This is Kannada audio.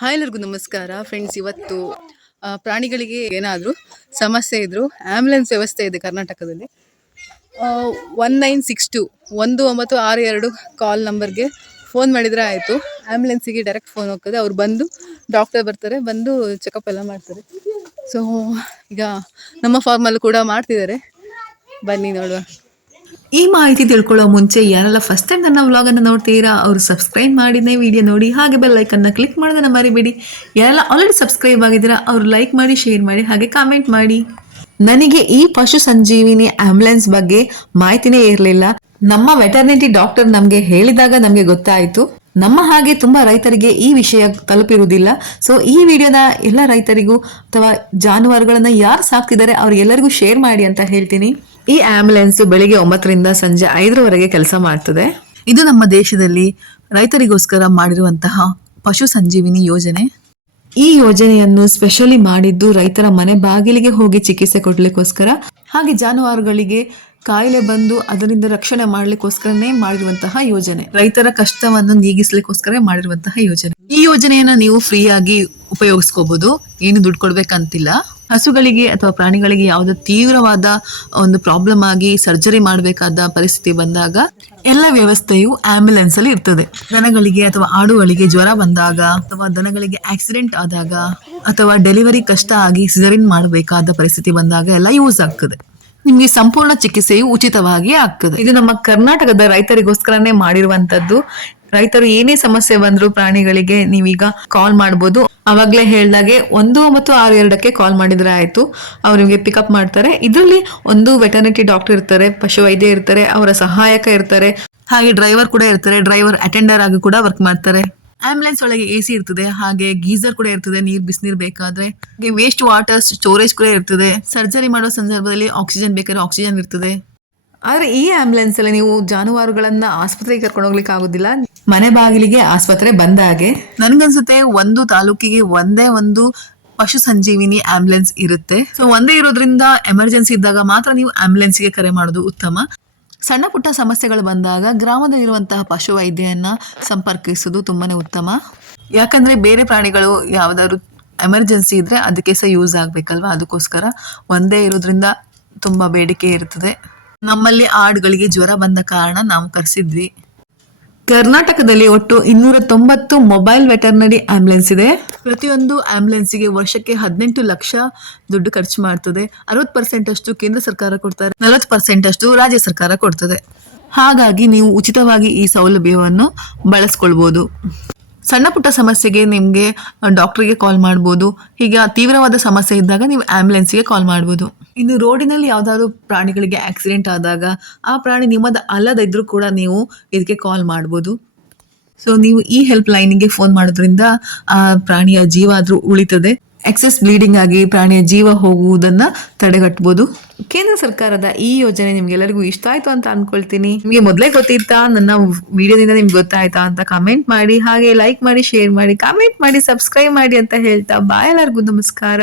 ಹಾಯ್ ಎಲ್ಲರಿಗೂ ನಮಸ್ಕಾರ ಫ್ರೆಂಡ್ಸ್. ಇವತ್ತು ಪ್ರಾಣಿಗಳಿಗೆ ಏನಾದರೂ ಸಮಸ್ಯೆ ಇದ್ದರೂ ಆ್ಯಂಬುಲೆನ್ಸ್ ವ್ಯವಸ್ಥೆ ಇದೆ ಕರ್ನಾಟಕದಲ್ಲಿ. 1962 1962 ಕಾಲ್ ನಂಬರ್ಗೆ ಫೋನ್ ಮಾಡಿದರೆ ಆಯಿತು. ಆ್ಯಂಬುಲೆನ್ಸಿಗೆ ಡೈರೆಕ್ಟ್ ಫೋನ್ ಹೋಗ್ತದೆ. ಅವ್ರು ಬಂದು ಡಾಕ್ಟರ್ ಬರ್ತಾರೆ, ಬಂದು ಚೆಕಪ್ ಎಲ್ಲ ಮಾಡ್ತಾರೆ. ಸೊ ಈಗ ನಮ್ಮ ಫಾರ್ಮಲ್ಲೂ ಕೂಡ ಮಾಡ್ತಿದ್ದಾರೆ, ಬನ್ನಿ ನೋಡುವ. ಈ ಮಾಹಿತಿ ತಿಳ್ಕೊಳ್ಳೋ ಮುಂಚೆ ಯಾರೆಲ್ಲ ಫಸ್ಟ್ ಟೈಮ್ ನನ್ನ ವ್ಲಾಗ್ ಅನ್ನು ನೋಡ್ತೀರಾ ಅವರು ಸಬ್ಸ್ಕ್ರೈಬ್ ಮಾಡಿನೇ ವಿಡಿಯೋ ನೋಡಿ, ಹಾಗೆ ಬೆಲ್ ಐಕನ್ನ ಕ್ಲಿಕ್ ಮಾಡೋದನ್ನ ಮರಿಬೇಡಿ. ಯಾರೆಲ್ಲ ಆಲ್ರೆಡಿ ಸಬ್ಸ್ಕ್ರೈಬ್ ಆಗಿದ್ದೀರಾ ಅವರು ಲೈಕ್ ಮಾಡಿ, ಶೇರ್ ಮಾಡಿ, ಹಾಗೆ ಕಾಮೆಂಟ್ ಮಾಡಿ. ನನಗೆ ಈ ಪಶು ಸಂಜೀವಿನಿ ಆಂಬ್ಯುಲೆನ್ಸ್ ಬಗ್ಗೆ ಮಾಹಿತಿನೇ ಇರಲಿಲ್ಲ. ನಮ್ಮ ವೆಟರ್ನಿಟಿ ಡಾಕ್ಟರ್ ನಮಗೆ ಹೇಳಿದಾಗ ನಮಗೆ ಗೊತ್ತಾಯಿತು. ನಮ್ಮ ಹಾಗೆ ತುಂಬಾ ರೈತರಿಗೆ ಈ ವಿಷಯ ತಲುಪಿರುವುದಿಲ್ಲ. ಸೊ ಈ ವಿಡಿಯೋನ ಎಲ್ಲ ರೈತರಿಗೂ ಅಥವಾ ಜಾನುವಾರುಗಳನ್ನ ಯಾರು ಸಾಕ್ತಿದ್ದಾರೆ ಅವ್ರಿಗೆಲ್ಲರಿಗೂ ಶೇರ್ ಮಾಡಿ ಅಂತ ಹೇಳ್ತೀನಿ. ಈ ಆಂಬ್ಯುಲೆನ್ಸ್ ಬೆಳಿಗ್ಗೆ 9 ರಿಂದ ಸಂಜೆ 5ರವರೆಗೆ ಕೆಲಸ ಮಾಡ್ತದೆ. ಇದು ನಮ್ಮ ದೇಶದಲ್ಲಿ ರೈತರಿಗೋಸ್ಕರ ಮಾಡಿರುವಂತಹ ಪಶು ಸಂಜೀವಿನಿ ಯೋಜನೆ. ಈ ಯೋಜನೆಯನ್ನು ಸ್ಪೆಷಲಿ ಮಾಡಿದ್ದು ರೈತರ ಮನೆ ಬಾಗಿಲಿಗೆ ಹೋಗಿ ಚಿಕಿತ್ಸೆ ಕೊಡ್ಲಿಕ್ಕೋಸ್ಕರ, ಹಾಗೆ ಜಾನುವಾರುಗಳಿಗೆ ಕಾಯಿಲೆ ಬಂದು ಅದರಿಂದ ರಕ್ಷಣೆ ಮಾಡ್ಲಿಕ್ಕೋಸ್ಕರನೇ ಮಾಡಿರುವಂತಹ ಯೋಜನೆ. ರೈತರ ಕಷ್ಟವನ್ನು ನೀಗಿಸ್ಲಿಕ್ಕೋಸ್ಕರ ಮಾಡಿರುವಂತಹ ಯೋಜನೆ. ಈ ಯೋಜನೆಯನ್ನ ನೀವು ಫ್ರೀ ಆಗಿ ಉಪಯೋಗಿಸ್ಕೋಬಹುದು, ಏನು ದುಡ್ಡು ಕೊಡ್ಬೇಕಂತಿಲ್ಲ. ಹಸುಗಳಿಗೆ ಅಥವಾ ಪ್ರಾಣಿಗಳಿಗೆ ಯಾವುದೋ ತೀವ್ರವಾದ ಒಂದು ಪ್ರಾಬ್ಲಮ್ ಆಗಿ ಸರ್ಜರಿ ಮಾಡಬೇಕಾದ ಪರಿಸ್ಥಿತಿ ಬಂದಾಗ ಎಲ್ಲ ವ್ಯವಸ್ಥೆಯು ಆಂಬ್ಯುಲೆನ್ಸ್ ಅಲ್ಲಿ ಇರ್ತದೆ. ದನಗಳಿಗೆ ಅಥವಾ ಆಡುಗಳಿಗೆ ಜ್ವರ ಬಂದಾಗ, ಅಥವಾ ದನಗಳಿಗೆ ಆಕ್ಸಿಡೆಂಟ್ ಆದಾಗ, ಅಥವಾ ಡೆಲಿವರಿ ಕಷ್ಟ ಆಗಿ ಸಿಸರಿನ್ ಮಾಡಬೇಕಾದ ಪರಿಸ್ಥಿತಿ ಬಂದಾಗ ಎಲ್ಲ ಯೂಸ್ ಆಗ್ತದೆ. ನಿಮ್ಗೆ ಸಂಪೂರ್ಣ ಚಿಕಿತ್ಸೆಯು ಉಚಿತವಾಗಿ ಆಗ್ತದೆ. ಇದು ನಮ್ಮ ಕರ್ನಾಟಕದ ರೈತರಿಗೋಸ್ಕರನೇ ಮಾಡಿರುವಂತದ್ದು. ರೈತರು ಏನೇ ಸಮಸ್ಯೆ ಬಂದ್ರು ಪ್ರಾಣಿಗಳಿಗೆ ನೀವೀಗ ಕಾಲ್ ಮಾಡ್ಬೋದು. ಅವಾಗ್ಲೇ ಹೇಳ್ದಾಗೆ 1962ಕ್ಕೆ ಕಾಲ್ ಮಾಡಿದ್ರೆ ಆಯ್ತು, ಅವ್ರು ನಿಮಗೆ ಪಿಕಪ್ ಮಾಡ್ತಾರೆ. ಇದರಲ್ಲಿ ಒಂದು ವೆಟರ್ನಿಟಿ ಡಾಕ್ಟರ್ ಇರ್ತಾರೆ, ಪಶು ವೈದ್ಯ ಇರ್ತಾರೆ, ಅವರ ಸಹಾಯಕ ಇರ್ತಾರೆ, ಹಾಗೆ ಡ್ರೈವರ್ ಕೂಡ ಇರ್ತಾರೆ. ಡ್ರೈವರ್ ಅಟೆಂಡರ್ ಆಗಿ ಕೂಡ ವರ್ಕ್ ಮಾಡ್ತಾರೆ. ಆಂಬ್ಯುಲೆನ್ಸ್ ಒಳಗೆ AC ಇರ್ತದೆ, ಹಾಗೆ ಗೀಸರ್ ಕೂಡ ಇರ್ತದೆ, ಬಿಸಿನೀರು ಬೇಕಾದ್ರೆ. ಹಾಗೆ ವೇಸ್ಟ್ ವಾಟರ್ ಸ್ಟೋರೇಜ್ ಕೂಡ ಇರ್ತದೆ. ಸರ್ಜರಿ ಮಾಡೋ ಸಂದರ್ಭದಲ್ಲಿ ಆಕ್ಸಿಜನ್ ಬೇಕಾದ್ರೆ ಆಕ್ಸಿಜನ್ ಇರ್ತದೆ. ಆದ್ರೆ ಈ ಆಂಬ್ಯುಲೆನ್ಸ್ ಅಲ್ಲಿ ನೀವು ಜಾನುವಾರುಗಳನ್ನ ಆಸ್ಪತ್ರೆಗೆ ಕರ್ಕೊಂಡು ಹೋಗ್ಲಿಕ್ಕೆ ಆಗೋದಿಲ್ಲ. ಮನೆ ಬಾಗಿಲಿಗೆ ಆಸ್ಪತ್ರೆ ಬಂದ ಹಾಗೆ. ನನ್ಗನ್ಸುತ್ತೆ ಒಂದು ತಾಲೂಕಿಗೆ ಒಂದೇ ಒಂದು ಪಶು ಸಂಜೀವಿನಿ ಆಂಬ್ಯುಲೆನ್ಸ್ ಇರುತ್ತೆ. ಸೊ ಒಂದೇ ಇರೋದ್ರಿಂದ ಎಮರ್ಜೆನ್ಸಿ ಇದ್ದಾಗ ಮಾತ್ರ ನೀವು ಆಂಬ್ಯುಲೆನ್ಸ್ಗೆ ಕರೆ ಮಾಡೋದು ಉತ್ತಮ. ಸಣ್ಣ ಪುಟ್ಟ ಸಮಸ್ಯೆಗಳು ಬಂದಾಗ ಗ್ರಾಮದಲ್ಲಿರುವಂತಹ ಪಶು ವೈದ್ಯನ್ನ ಸಂಪರ್ಕಿಸೋದು ತುಂಬಾನೇ ಉತ್ತಮ. ಯಾಕಂದ್ರೆ ಬೇರೆ ಪ್ರಾಣಿಗಳು ಯಾವ್ದಾದ್ರು ಎಮರ್ಜೆನ್ಸಿ ಇದ್ರೆ ಅದಕ್ಕೆ ಸಹ ಯೂಸ್ ಆಗ್ಬೇಕಲ್ವಾ, ಅದಕ್ಕೋಸ್ಕರ ಒಂದೇ ಇರೋದ್ರಿಂದ ತುಂಬಾ ಬೇಡಿಕೆ ಇರ್ತದೆ. ನಮ್ಮಲ್ಲಿ ಆಡುಗಳಿಗೆ ಜ್ವರ ಬಂದ ಕಾರಣ ನಾವು ಕರೆಸಿದ್ವಿ. ಕರ್ನಾಟಕದಲ್ಲಿ ಒಟ್ಟು 290 ಮೊಬೈಲ್ ವೆಟರ್ನರಿ ಆಂಬ್ಯುಲೆನ್ಸ್ ಇದೆ. ಪ್ರತಿಯೊಂದು ಆಂಬ್ಯುಲೆನ್ಸ್ಗೆ ವರ್ಷಕ್ಕೆ 18 ಲಕ್ಷ ದುಡ್ಡು ಖರ್ಚು ಮಾಡ್ತದೆ. 60% ಅಷ್ಟು ಕೇಂದ್ರ ಸರ್ಕಾರ ಕೊಡ್ತಾರೆ, 40% ಅಷ್ಟು ರಾಜ್ಯ ಸರ್ಕಾರ ಕೊಡ್ತದೆ. ಹಾಗಾಗಿ ನೀವು ಉಚಿತವಾಗಿ ಈ ಸೌಲಭ್ಯವನ್ನು ಬಳಸ್ಕೊಳ್ಬೋದು. ಸಣ್ಣ ಪುಟ್ಟ ಸಮಸ್ಯೆಗೆ ನಿಮಗೆ ಡಾಕ್ಟರ್ಗೆ ಕಾಲ್ ಮಾಡ್ಬೋದು. ಹೀಗೆ ತೀವ್ರವಾದ ಸಮಸ್ಯೆ ಇದ್ದಾಗ ನೀವು ಆಂಬ್ಯುಲೆನ್ಸ್ಗೆ ಕಾಲ್ ಮಾಡ್ಬೋದು. ಇನ್ನು ರೋಡಿನಲ್ಲಿ ಯಾವ್ದಾದ್ರು ಪ್ರಾಣಿಗಳಿಗೆ ಆಕ್ಸಿಡೆಂಟ್ ಆದಾಗ ಆ ಪ್ರಾಣಿ ನಿಮ್ಮದು ಅಲ್ಲದಿದ್ರೂ ಕೂಡ ನೀವು ಇದಕ್ಕೆ ಕಾಲ್ ಮಾಡ್ಬೋದು. ಸೊ ನೀವು ಈ ಹೆಲ್ಪ್ ಲೈನ್ಗೆ ಫೋನ್ ಮಾಡೋದ್ರಿಂದ ಆ ಪ್ರಾಣಿಯ ಜೀವ ಆದ್ರೂ ಉಳಿತದೆ. ಎಕ್ಸೆಸ್ ಬ್ಲೀಡಿಂಗ್ ಆಗಿ ಪ್ರಾಣಿಯ ಜೀವ ಹೋಗುವುದನ್ನ ತಡೆಗಟ್ಟಬಹುದು. ಕೇಂದ್ರ ಸರ್ಕಾರದ ಈ ಯೋಜನೆ ನಿಮ್ಗೆಲ್ಲರಿಗೂ ಇಷ್ಟ ಆಯ್ತು ಅಂತ ಅನ್ಕೊಳ್ತೀನಿ. ನಿಮ್ಗೆ ಮೊದಲೇ ಗೊತ್ತಿತ್ತಾ, ನನ್ನ ವಿಡಿಯೋದಿಂದ ನಿಮ್ಗೆ ಗೊತ್ತಾಯ್ತಾ ಅಂತ ಕಮೆಂಟ್ ಮಾಡಿ, ಹಾಗೆ ಲೈಕ್ ಮಾಡಿ, ಶೇರ್ ಮಾಡಿ, ಕಾಮೆಂಟ್ ಮಾಡಿ, ಸಬ್ಸ್ಕ್ರೈಬ್ ಮಾಡಿ ಅಂತ ಹೇಳ್ತಾ ಬಾಯ್. ಎಲ್ಲರಿಗೂ ನಮಸ್ಕಾರ.